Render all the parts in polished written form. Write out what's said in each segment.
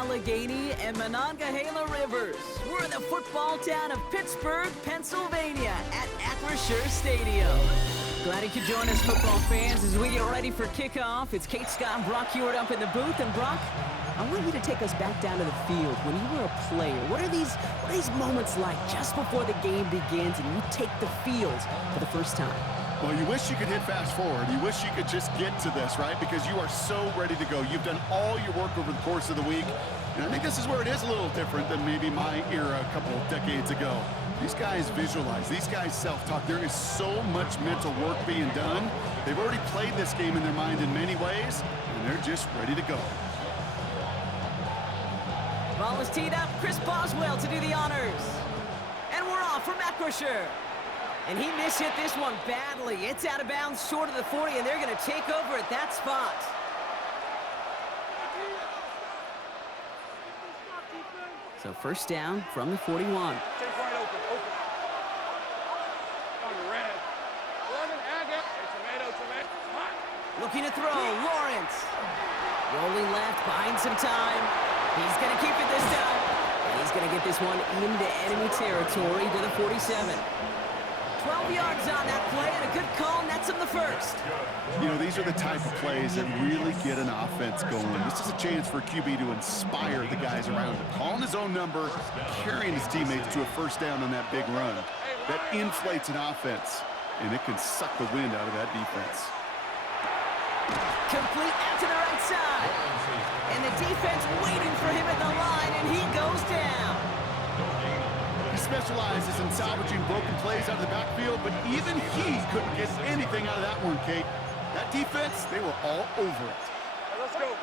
Allegheny and Monongahela Rivers. We're in the football town of Pittsburgh, Pennsylvania at Acrisure Stadium. Glad you could join us, football fans, as we get ready for kickoff. It's Kate Scott and Brock Hewitt up in the booth. And Brock, I want you to take us back down to the field. When you were a player, what are these moments like just before the game begins and you take the field for the first time? Well, you wish you could hit fast forward. You wish you could just get to this, right? Because you are so ready to go. You've done all your work over the course of the week. And I think this is where it is a little different than maybe my era a couple of decades ago. These guys visualize. These guys self-talk. There is so much mental work being done. They've already played this game in their mind in many ways, and they're just ready to go. Ball is teed up. Chris Boswell to do the honors. And we're off from Acrisure. And he mishit this one badly. It's out of bounds short of the 40, and they're going to take over at that spot. So first down from the 41. Looking to throw, Lawrence. Rolling left, buying some time. He's going to keep it this time. And he's going to get this one into enemy territory to the 47. 12 yards on that play, and a good call nets him the first. You know, these are the type of plays that really get an offense going. This is a chance for QB to inspire the guys around him. Calling his own number, carrying his teammates to a first down on that big run. That inflates an offense, and it can suck the wind out of that defense. Complete out to the right side. And the defense waiting for him at the line, and he goes down. He specializes in salvaging broken plays out of the backfield, but even he couldn't get anything out of that one, Kate. That defense, they were all over it. Let's go. 11.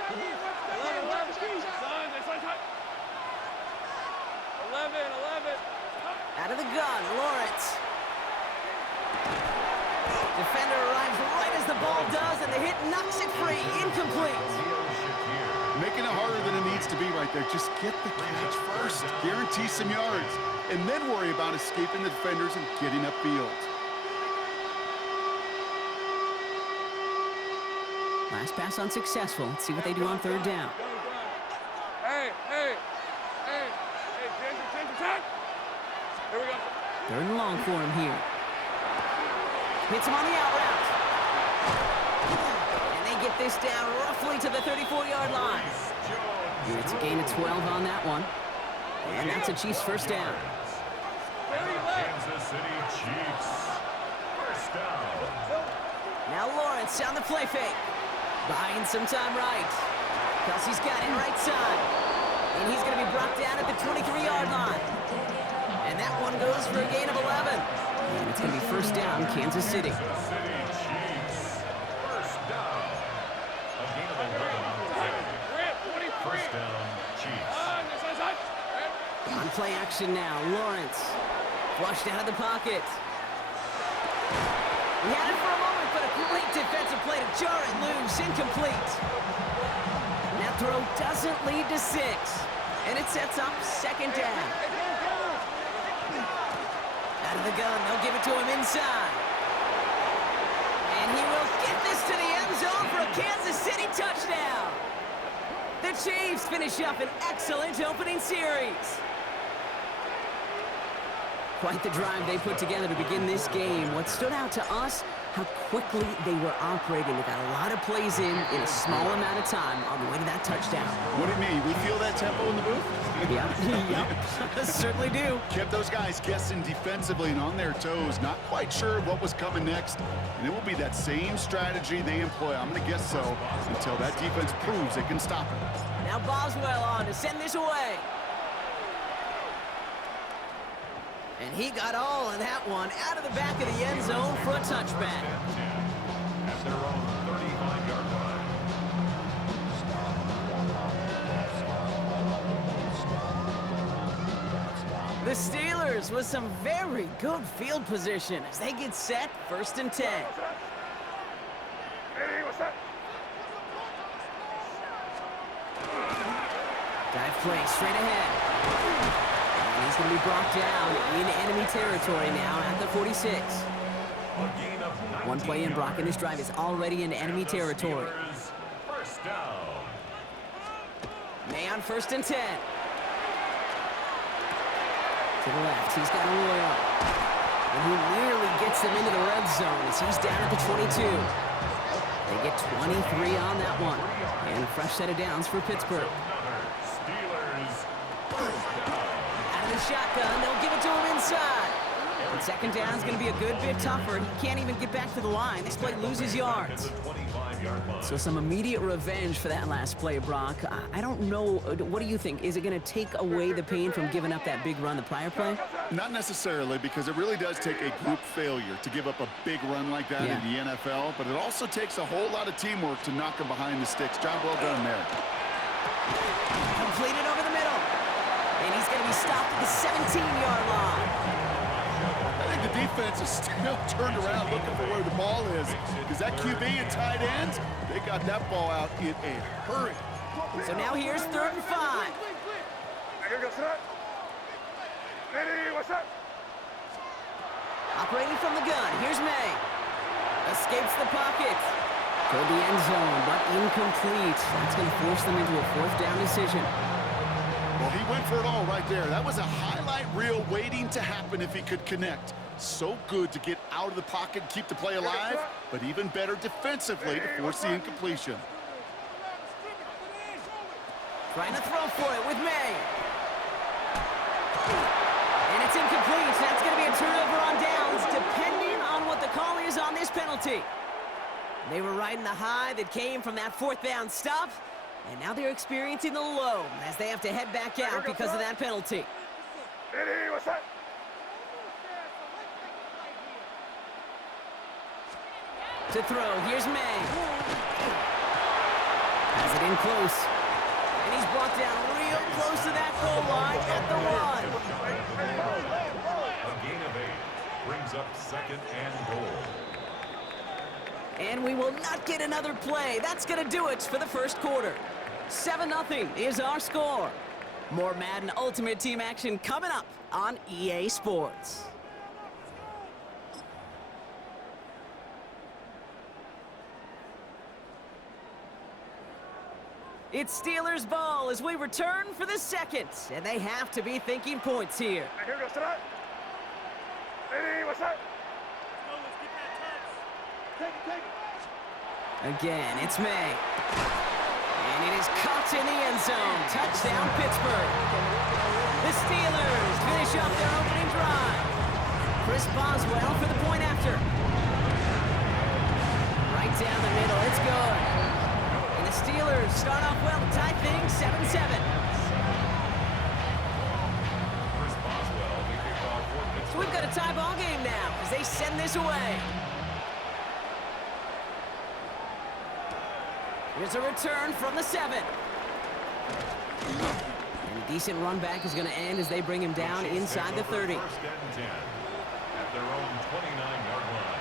Out of the gun, Lawrence. Defender arrives right as the ball does, and the hit knocks it free. Incomplete. Making it harder than it needs to be right there. Just get the catch first. Guarantee some yards. And then worry about escaping the defenders and getting upfield. Last pass unsuccessful. Let's see what they do on third down. Hey. Ginger. Here we go. Third and long for him here. Hits him on the out route. And they get this down roughly to the 34-yard line. And it's a gain of 12 on that one. And that's a Chiefs first down. Kansas City Chiefs. First down. Now Lawrence on the play fake. Buying some time right. Kelsey's got it right side. And he's going to be brought down at the 23-yard line. And that one goes for a gain of 11. And it's going to be first down, Kansas City. Kansas City Chiefs. First down. A gain of 11. First down, Chiefs. On play action now, Lawrence. Flushed out of the pocket. He had it for a moment, but a great defensive play to jar it loose. Incomplete. And that throw doesn't lead to 6. And it sets up second down. Out of the gun, they'll give it to him inside. And he will get this to the end zone for a Kansas City touchdown. The Chiefs finish up an excellent opening series. Quite the drive they put together to begin this game. What stood out to us, how quickly they were operating. They got a lot of plays in a small amount of time on the way to that touchdown. What do you mean? We feel that tempo in the booth? Yep. Certainly do. Kept those guys guessing defensively and on their toes, not quite sure what was coming next. And it will be that same strategy they employ, I'm going to guess so, until that defense proves it can stop it. Now Boswell on to send this away. And he got all of that one out of the back of the end zone for a touchback. At their own 35-yard line. The Steelers with some very good field position as they get set, 1st and 10. Hey, what's that? Dive play straight ahead. And he's going to be brought down in enemy territory now at the 46. One play in, Brock, and this drive is already in enemy territory. First down. May on 1st and 10. To the left, he's got Royal. And he nearly gets them into the red zone as he's down at the 22. They get 23 on that one. And a fresh set of downs for Pittsburgh. Steelers first down. Out of the shotgun, they'll give it to him inside. And second down is going to be a good bit tougher. He can't even get back to the line. This play loses yards. So some immediate revenge for that last play, Brock. I don't know. What do you think? Is it going to take away the pain from giving up that big run the prior play? Not necessarily, because it really does take a group failure to give up a big run like that in the NFL, but it also takes a whole lot of teamwork to knock him behind the sticks. Job well done there. Completed over the middle. And he's going to be stopped at the 17-yard line. I think the defense is still turned around looking for where the ball is, because that QB and tight ends, they got that ball out in a hurry. So now here's 3rd and 5. Here goes that. Ready, what's up? Operating from the gun, here's May. Escapes the pocket. Toward the end zone, but incomplete. That's going to force them into a 4th down decision. Well, he went for it all right there. That was a highlight reel waiting to happen if he could connect. So good to get out of the pocket and keep the play alive, but even better defensively to force the incompletion. Trying to throw for it with May. And it's incomplete. That's going to be a turnover on downs, depending on what the call is on this penalty. They were riding the high that came from that 4th down stop, and now they're experiencing the low as they have to head back out because of that penalty. Ready, what's up? To throw, here's May. Has it in close. And he's brought down real close to that goal line at the 1. A gain of 8 brings up 2nd and goal. And we will not get another play. That's going to do it for the first quarter. 7-0 is our score. More Madden Ultimate Team action coming up on EA Sports. It's Steelers ball as we return for the second, and they have to be thinking points here. Here goes that. Ready, what's up? Again, it's May. And it is caught in the end zone. Touchdown, Pittsburgh. The Steelers finish up their opening drive. Chris Boswell for the point after. Right down the middle, it's good. And the Steelers start off well to tie things 7-7. So we've got a tie ball game now as they send this away. Here's a return from the 7. And a decent run back is going to end as they bring him down inside the 30. 1st and 10 at their own 29-yard line.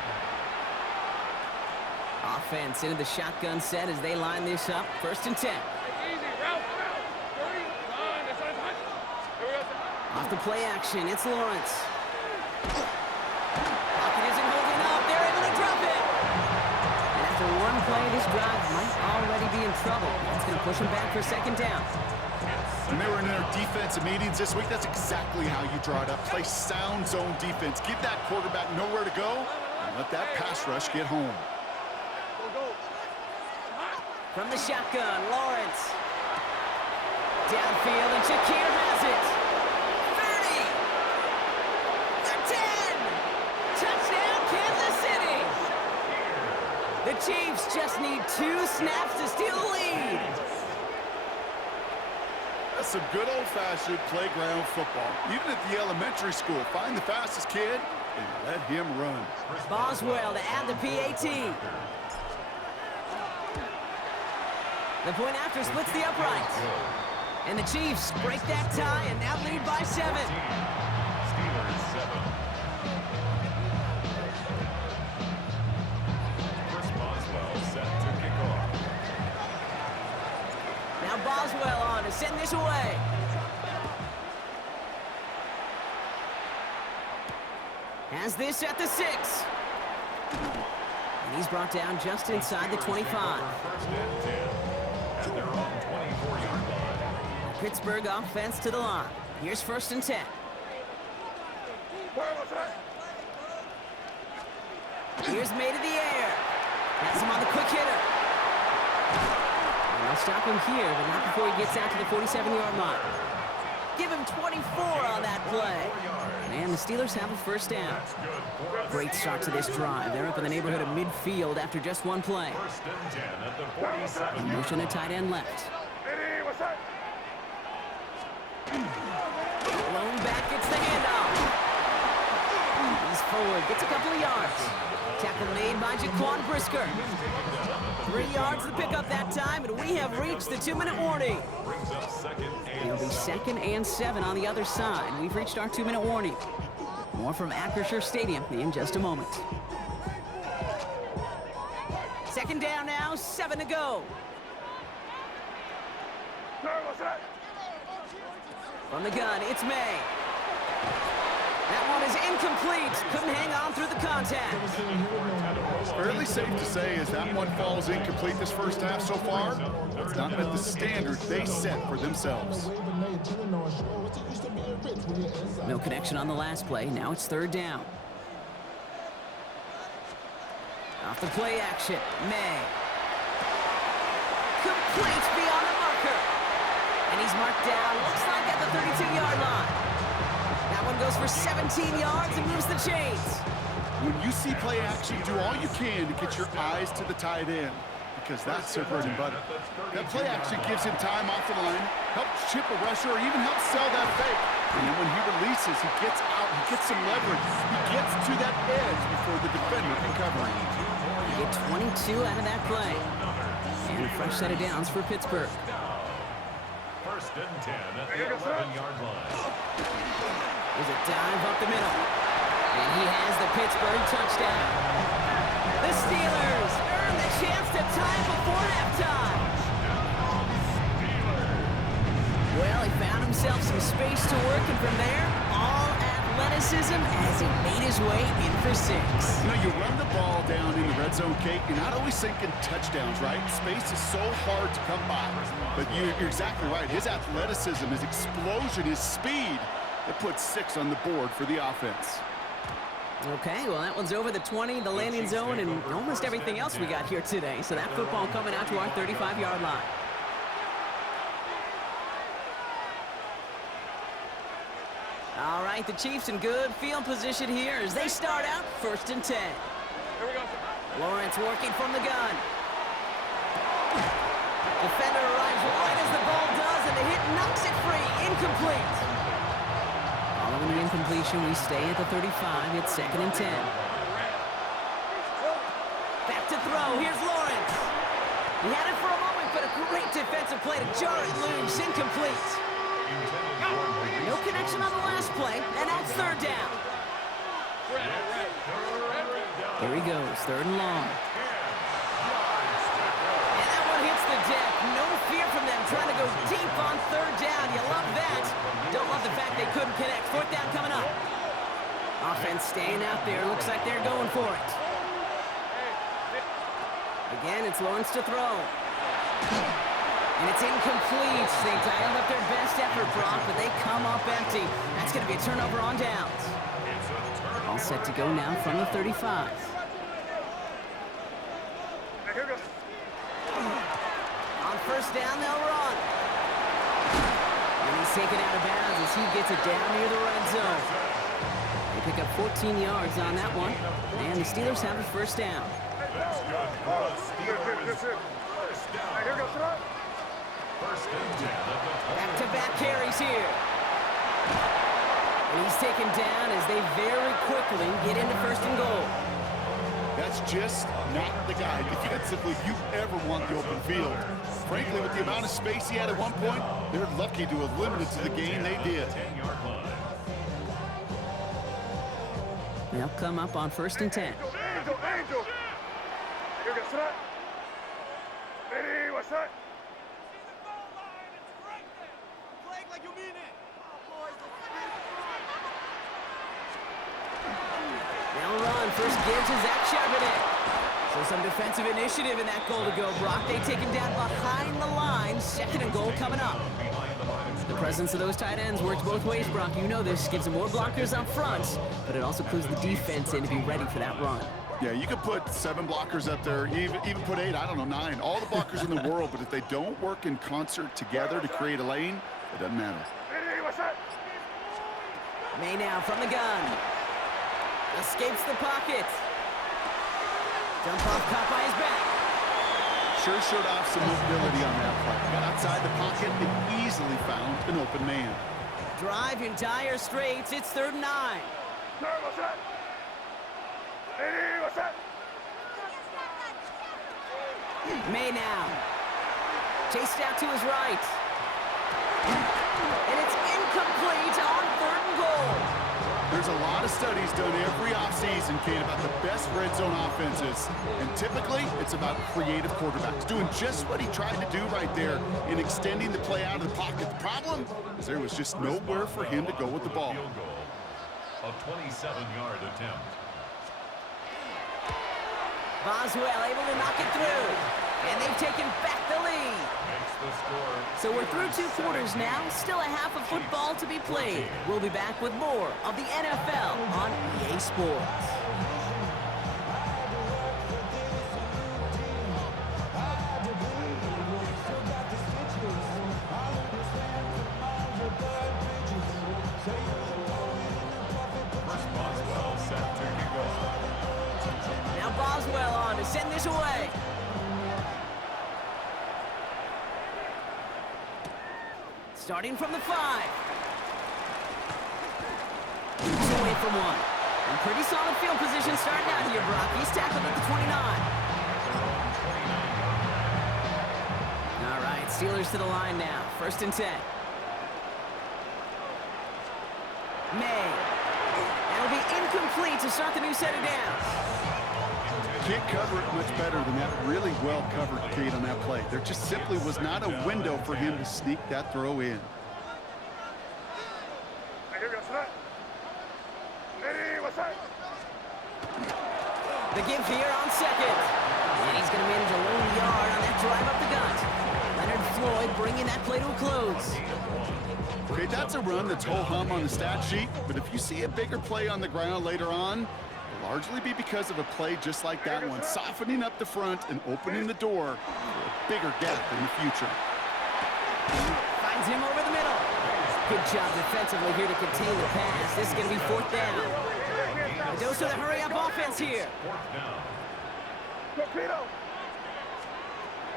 Offense into the shotgun set as they line this up. 1st and 10. Easy, route. 30, 9, that's on touch. Here we go. Off the play action, it's Lawrence. Pocket isn't holding up. They're able to drop it. And after one play, this drive might already be in trouble. That's going to push them back for 2nd down. When they were in their defensive meetings this week, that's exactly how you draw it up. Play sound zone defense. Give that quarterback nowhere to go and let that pass rush get home. From the shotgun, Lawrence. Downfield, and Shakir has it. 30. The 10. Touchdown, Kansas City. The Chiefs just need 2 snaps to steal the lead. That's some good old-fashioned playground football. Even at the elementary school, find the fastest kid and let him run. Boswell to add the PAT. The point after splits the upright. And the Chiefs break that tie and now lead by 7. Steelers 7. Chris Boswell set to kick off. Now Boswell on to send this away. Has this at the 6. And he's brought down just inside the 25. 1st and 10 at their own 24-yard line. Pittsburgh offense to the line. Here's 1st and 10. Here's May to the air. Has him on the quick hitter. And they'll stop him here, but not before he gets out to the 47-yard line. Give him 24 on that play. And the Steelers have a 1st down. Great start to this drive. They're up in the neighborhood of midfield after just one play. 1st and 10 at the 47. Motion to tight end left. Lone back gets the handoff. He's forward, gets a couple of yards. Tackle made by Jaquan Brisker. 3 yards to pick up that time, and we have reached the 2-minute warning. Brings up 2nd and It'll be 2nd and 7 on the other side. We've reached our 2-minute warning. More from Acrisure Stadium in just a moment. 2nd down now, 7 to go. From the gun, it's May. That one is incomplete. Couldn't hang on through the contact. Fairly safe to say as that one falls incomplete this first half so far, it's not met the standard they set for themselves. No connection on the last play. Now it's 3rd down. Off the play action, May. Complete beyond the marker. And he's marked down, looks like at the 32-yard line. That one goes for 17 yards and moves the chains. When you see play action, do all you can to get your eyes to the tight end, because that's their bread and butter. That play action gives him time off the line, helps chip a rusher, or even helps sell that fake. And then when he releases, he gets out, he gets some leverage. He gets to that edge before the defender can cover him. You get 22 out of that play. And a fresh set of downs for Pittsburgh. 1st and 10 at the 11-yard line. There's a dive up the middle. And he has the Pittsburgh touchdown. The Steelers earn the chance to tie before halftime. Well, he found himself some space to work, and from there, all athleticism as he made his way in for 6. You know, you run the ball down in the red zone, Kate, you're not always thinking touchdowns, right? Space is so hard to come by. But you're exactly right. His athleticism, his explosion, his speed, that puts 6 on the board for the offense. Okay, well, that one's over the 20, the landing zone, and almost everything else we got here today. So that football coming out to our 35-yard line. All right, the Chiefs in good field position here as they start out 1st and 10. Here we go. Lawrence working from the gun. Defender arrives right as the ball does, and the hit knocks it free. Incomplete. Following the incompletion, we stay at the 35. It's 2nd and 10. Back to throw. Here's Lawrence. He had it for a moment, but a great defensive play to jar it loose. Incomplete. No connection on the last play, and now it's 3rd down. Here he goes, 3rd and long. And that one hits the deck. No fear from them trying to go deep on 3rd down. You love that. Don't love the fact they couldn't connect. 4th down coming up. Offense staying out there. Looks like they're going for it. Again, it's Lawrence to throw. And it's incomplete. They dialed up their best effort, Brock, but they come up empty. That's going to be a turnover on downs. All set to go now from the 35. On 1st down, they'll run. And he's taken out of bounds as he gets it down near the red zone. They pick up 14 yards on that one, and the Steelers have a 1st down. That's good for the Steelers. 1st down. 1st and 10 at the 20. Back-to-back carries here. And he's taken down as they very quickly get into 1st and goal. That's just not the guy defensively you ever want the open field. Frankly, with the amount of space he had at one point, they're lucky to have limited to the game they did. 10-yard line. They'll come up on 1st and 10. They'll run. First give to Zach Charbonnet. So some defensive initiative in that goal to go, Brock. They take him down behind the line. 2nd and goal coming up. Behind the line of The presence of those tight ends works both ways, Brock. You know this. Gives them more blockers up front, but it also clues the defense in to be ready for that run. Yeah, you could put 7 blockers up there, even put 8, I don't know, 9. All the blockers in the world, but if they don't work in concert together to create a lane, it doesn't matter. May now from the gun. Escapes the pocket. Dump off caught by his back. Sure showed off some mobility on that play. Got outside the pocket and easily found an open man. Drive in dire straits. It's 3rd and 9. May now. Chased out to his right. And it's incomplete on 3rd and goal. There's a lot of studies done every offseason, Kate, about the best red zone offenses. And typically, it's about creative quarterbacks doing just what he tried to do right there in extending the play out of the pocket. The problem is there was just nowhere for him to go with the ball. Field goal, a 27-yard attempt. Boswell able to knock it through. And they've taken back the lead. So we're through 2 quarters now. Still a half of football to be played. We'll be back with more of the NFL on EA Sports. Boswell set to kick off. Now Boswell on to send this away. Starting from the 5. He's away from 1. And pretty solid field position starting out here, Brock. He's tackled at the 29. All right, Steelers to the line now. 1st and 10. May. That'll be incomplete to start the new set of downs. Can't cover it much better than that. Really well covered, Kate, on that play. There just simply was not a window for him to sneak that throw in. The give here on 2nd. And he's going to manage a lone yard on that drive up the gut. Leonard Floyd bringing that play to a close. Okay, that's a run that's ho-hum on the stat sheet, but if you see a bigger play on the ground later on, it'll largely be because of a play just like that one, softening up the front and opening the door for a bigger gap in the future. Finds him over the middle. Good job defensively here to contain the pass. This is going to be 4th down. A dose of the hurry-up offense here.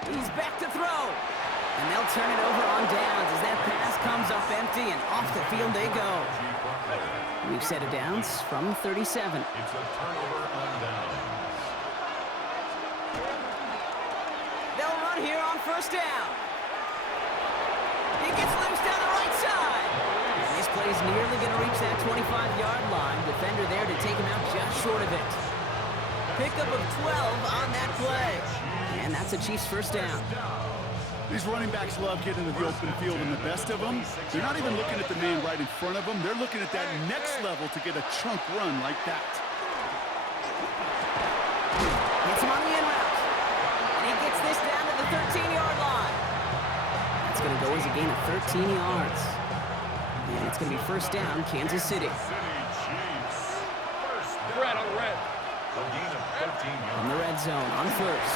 He's back to throw. And they'll turn it over on downs as that pass comes up empty, and off the field they go. We've set of downs from 37. It's a turnover on downs. They'll run here on 1st down. He gets loose down the right side. And this play's nearly going to reach that 25-yard line. Defender there to take him out just short of it. Pickup of 12 on that play. And that's a Chiefs 1st down. These running backs love getting to the open field, and the best of them, they're not even looking at the man right in front of them. They're looking at that next level to get a chunk run like that. Gets him on the in route. And he gets this down to the 13-yard line. That's going to go as a gain of 13 yards. And it's going to be 1st down, Kansas City. Red on the red. A gain of 13 yards. From the red zone on 1st.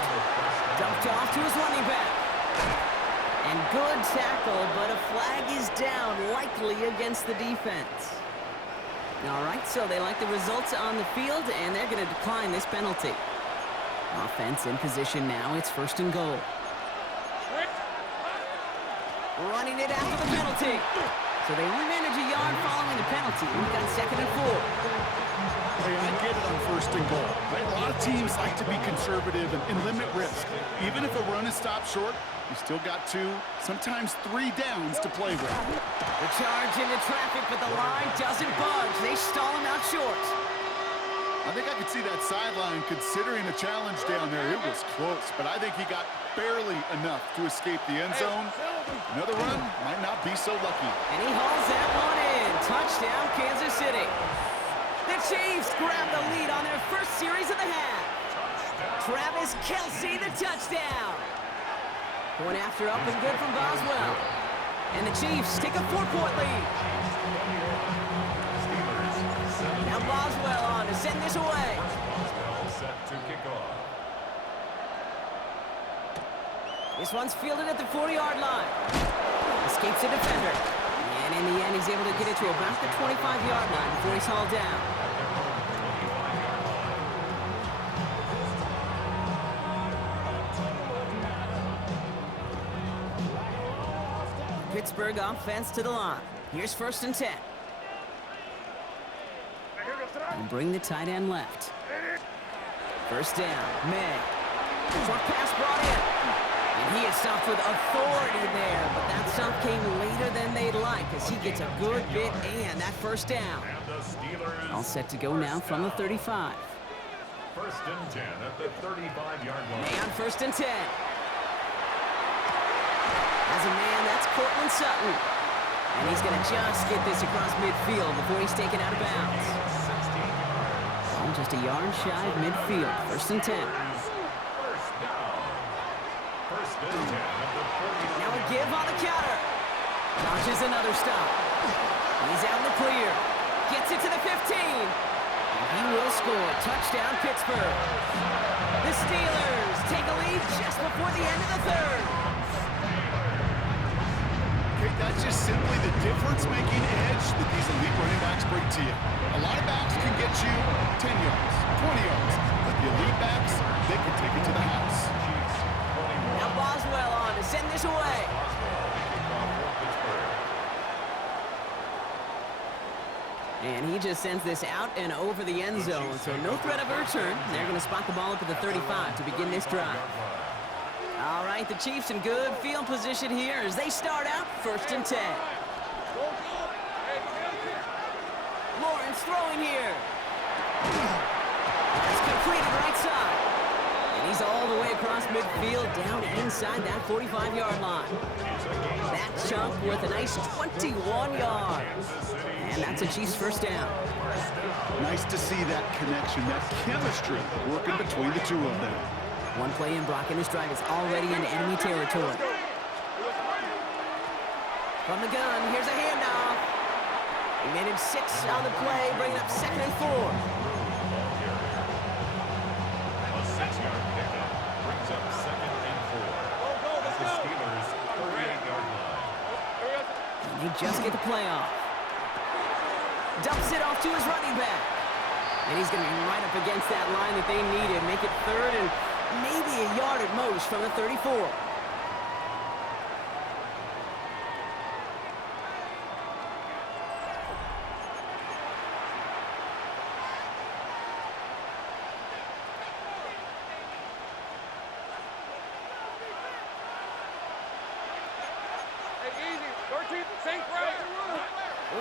Dumped off to his running back. And good tackle, but a flag is down, likely against the defense. All right, so they like the results on the field, and they're going to decline this penalty. Offense in position now. It's 1st and goal. Running it after the penalty. So they only manage a yard following the penalty. We've got 2nd and 4. Hey, I get it on 1st and goal. Right? A lot of teams like to be conservative and limit risk. Even if a run is stopped short, you still got 2, sometimes 3 downs to play with. The charge into traffic, but the line doesn't budge. They stall him out short. I think I could see that sideline considering a challenge down there. It was close, but I think he got barely enough to escape the end zone. Another run might not be so lucky. And he hauls that one in. Touchdown, Kansas City. The Chiefs grab the lead on their first series of the half. Travis Kelce, the touchdown. Going after up and good from Boswell. And the Chiefs take a 4-point lead. Now Boswell on to send this away. Boswell set to kick off. This one's fielded at the 40-yard line. Escapes the defender. And in the end, he's able to get it to about the 25-yard line before he's hauled down. Pittsburgh offense to the line. Here's 1st and 10. And bring the tight end left. 1st down, May. Short pass brought in. And he is stopped with authority there, but that stop came later than they'd like as he gets a good bit and that 1st down. All set to go now from the 35. 1st and 10 at the 35-yard line. May on 1st and 10. As a man, that's Cortland Sutton. And he's going to just get this across midfield before he's taken out of bounds. Oh, just a yard shy of midfield. 1st and 10. Now a give on the counter. Launches another stop. He's out in the clear. Gets it to the 15. And he will score. Touchdown, Pittsburgh. The Steelers take a lead just before the end of the 3rd. That's just simply the difference-making edge that these elite running backs bring to you. A lot of backs can get you 10 yards, 20 yards, but the elite backs, they can take it to the house. Now Boswell on to send this away. And he just sends this out and over the end zone, so no threat of a return. They're going to spot the ball up at the 35 to begin this drive. All right, the Chiefs in good field position here as they start out 1st and 10. Lawrence throwing here. It's completed right side. And he's all the way across midfield down inside that 45-yard line. That chunk worth a nice 21 yards. And that's a Chiefs 1st down. Nice to see that connection, that chemistry working between the two of them. One play in, Brock, and this drive is already into enemy territory. From the gun, here's a handoff. He made him 6 on the play, bringing up 2nd and 4. A 6-yard pickup brings up 2nd and 4 at the Steelers' 38-yard line. And they just get the play off. Dumps it off to his running back. And he's going to be right up against that line that they needed. Make it 3rd and maybe a yard at most from the 34.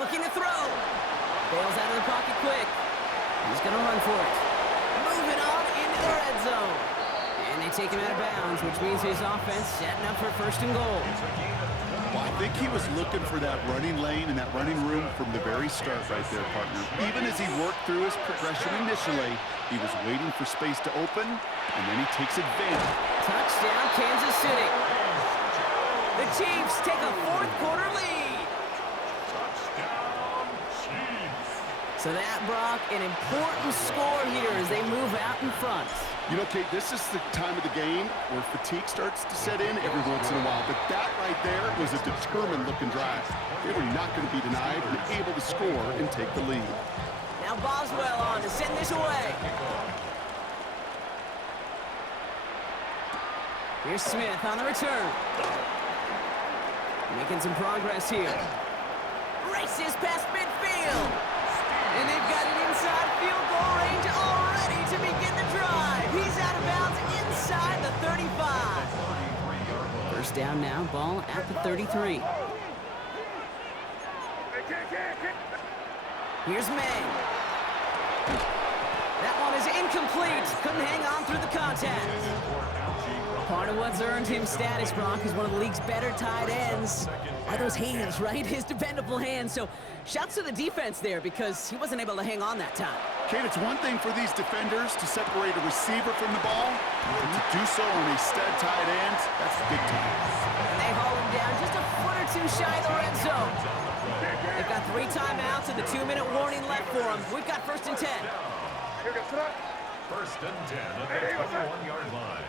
Looking to throw. Bails out of the pocket quick. He's going to run for it. Moving on into the red zone. And they take him out of bounds, which means his offense setting up for 1st and goal. Well, I think he was looking for that running lane and that running room from the very start right there, partner. Even as he worked through his progression initially, he was waiting for space to open, and then he takes advantage. Touchdown, Kansas City. The Chiefs take a 4th quarter lead. So that, Brock, an important score here as they move out in front. You know, Kate, this is the time of the game where fatigue starts to set in every once in a while. But that right there was a determined-looking drive. They were not going to be denied and able to score and take the lead. Now Boswell on to send this away. Here's Smith on the return. Making some progress here. Races past midfield. And they've got it inside field goal range already to begin the drive. He's out of bounds inside the 35. 1st down now, ball at the 33. Here's May. That one is incomplete. Couldn't hang on through the contact. Part of what's earned him status, Brock, is one of the league's better tight ends. Are those hands, right? His dependable hands. So shouts to the defense there because he wasn't able to hang on that time. Kate, it's one thing for these defenders to separate a receiver from the ball, but to do so on a stud tight end, that's big time. And they haul him down just a foot or 2 too shy of the red zone. They've got 3 timeouts and the 2-minute warning left for them. We've got 1st and 10. First and 10 at the 21-yard line.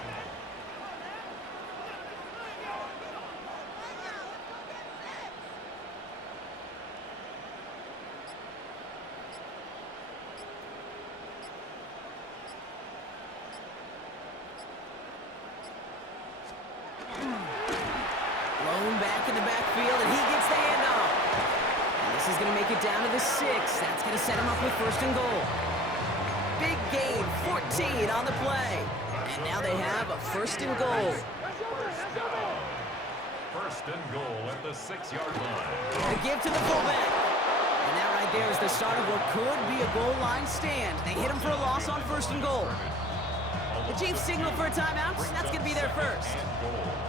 Blown back in the backfield, and he gets the handoff. And this is going to make it down to the 6. That's going to set him up with 1st and goal. Big gain, 14 on the play. And now they have a 1st and goal. First and goal at the 6-yard line. A give to the fullback. And that right there is the start of what could be a goal line stand. They hit him for a loss on 1st and goal. The Chiefs signal for a timeout. That's going to be their first.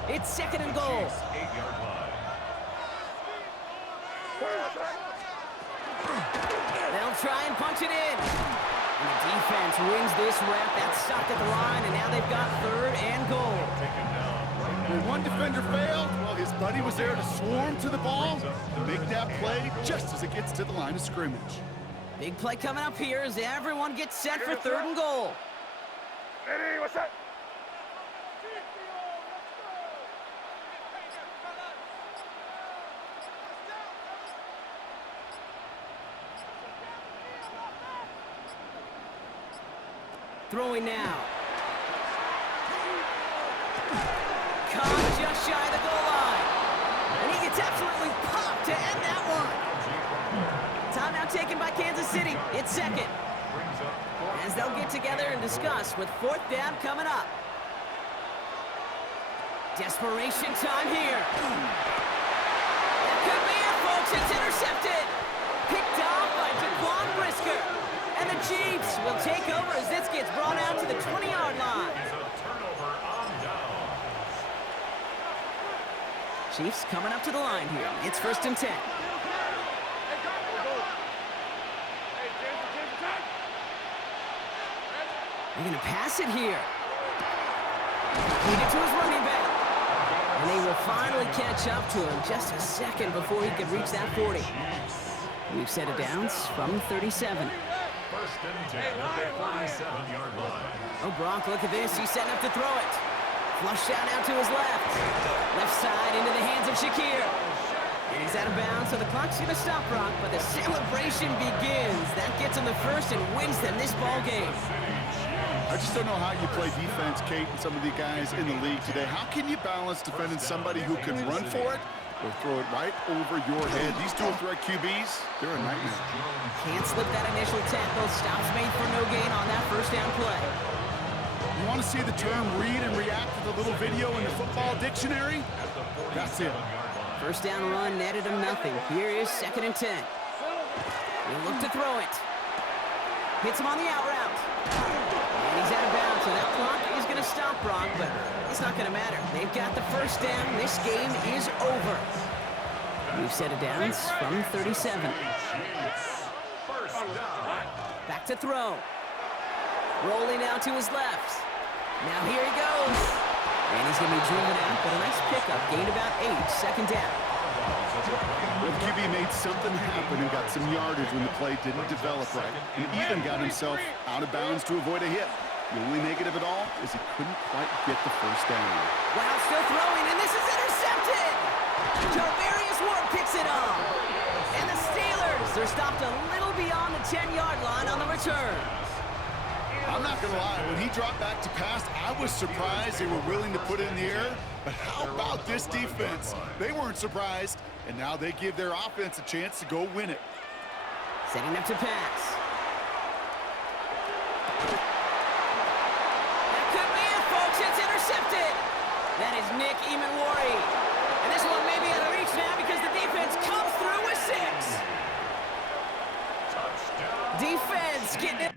It's 2nd and goal. 8-yard line. They'll try and punch it in. And the defense wins this rep. That's stopped at the line, and now they've got 3rd and goal. When one defender failed, well, his buddy was there to swarm to the ball and make that play just as it gets to the line of scrimmage. Big play coming up here as everyone gets set for 3rd and goal. Ready, what's that? Throwing now. Caught just shy of the goal line. And he gets absolutely popped to end that one. Timeout taken by Kansas City. It's 2nd. As they'll get together and discuss with 4th down coming up. Desperation time here. That could be it, folks. It's intercepted. Picked off by Jaquan Brisker. And the Chiefs will take over as this gets brought out to the 20-yard line. Chiefs coming up to the line here. It's 1st and 10. They're going to pass it here. Feed it to his running back. And they will finally catch up to him just a second before he could reach that 40. We've set it down from 37. 1st and 10 at the 47-yard line. Oh, Brock, look at this. He's setting up to throw it. Flush out to his left. Left side into the hands of Shakir. And he's out of bounds, so the clock's going to stop, Brock, but the celebration begins. That gets them the first and wins them this ball game. I just don't know how you play defense, Kate, and some of the guys in the league today. How can you balance defending somebody who can run for it or throw it right over your head? These dual threat QBs, they're a nightmare. Can't slip that initial tackle. Stops made for no gain on that 1st down play. You want to see the term read and react to the little video in the football dictionary? That's it. 1st down run netted him nothing. Here is 2nd and 10. He'll look to throw it. Hits him on the out route. And he's out of bounds, so that clock is going to stop, Brock, but it's not going to matter. They've got the 1st down. This game is over. We've set it down from 37. Back to throw. Rolling out to his left. Now here he goes. And he's going to be driven out, but a nice pickup. Gained about 8, 2nd down. Well, the QB made something happen and got some yardage when the play didn't develop right. And even got himself out of bounds to avoid a hit. The only negative at all is he couldn't quite get the 1st down. Wow, still throwing, and this is intercepted! Javarius Ward picks it up. And the Steelers, they're stopped a little beyond the 10-yard line on the return. I'm not going to lie, when he dropped back to pass, I was surprised they were willing to put it in the air. But how about this defense? They weren't surprised, and now they give their offense a chance to go win it. Setting up to pass. That could be it, folks. It's intercepted. That is Nick Emanwari. And this one may be out of reach now because the defense comes through with 6. Touchdown. Defense getting it.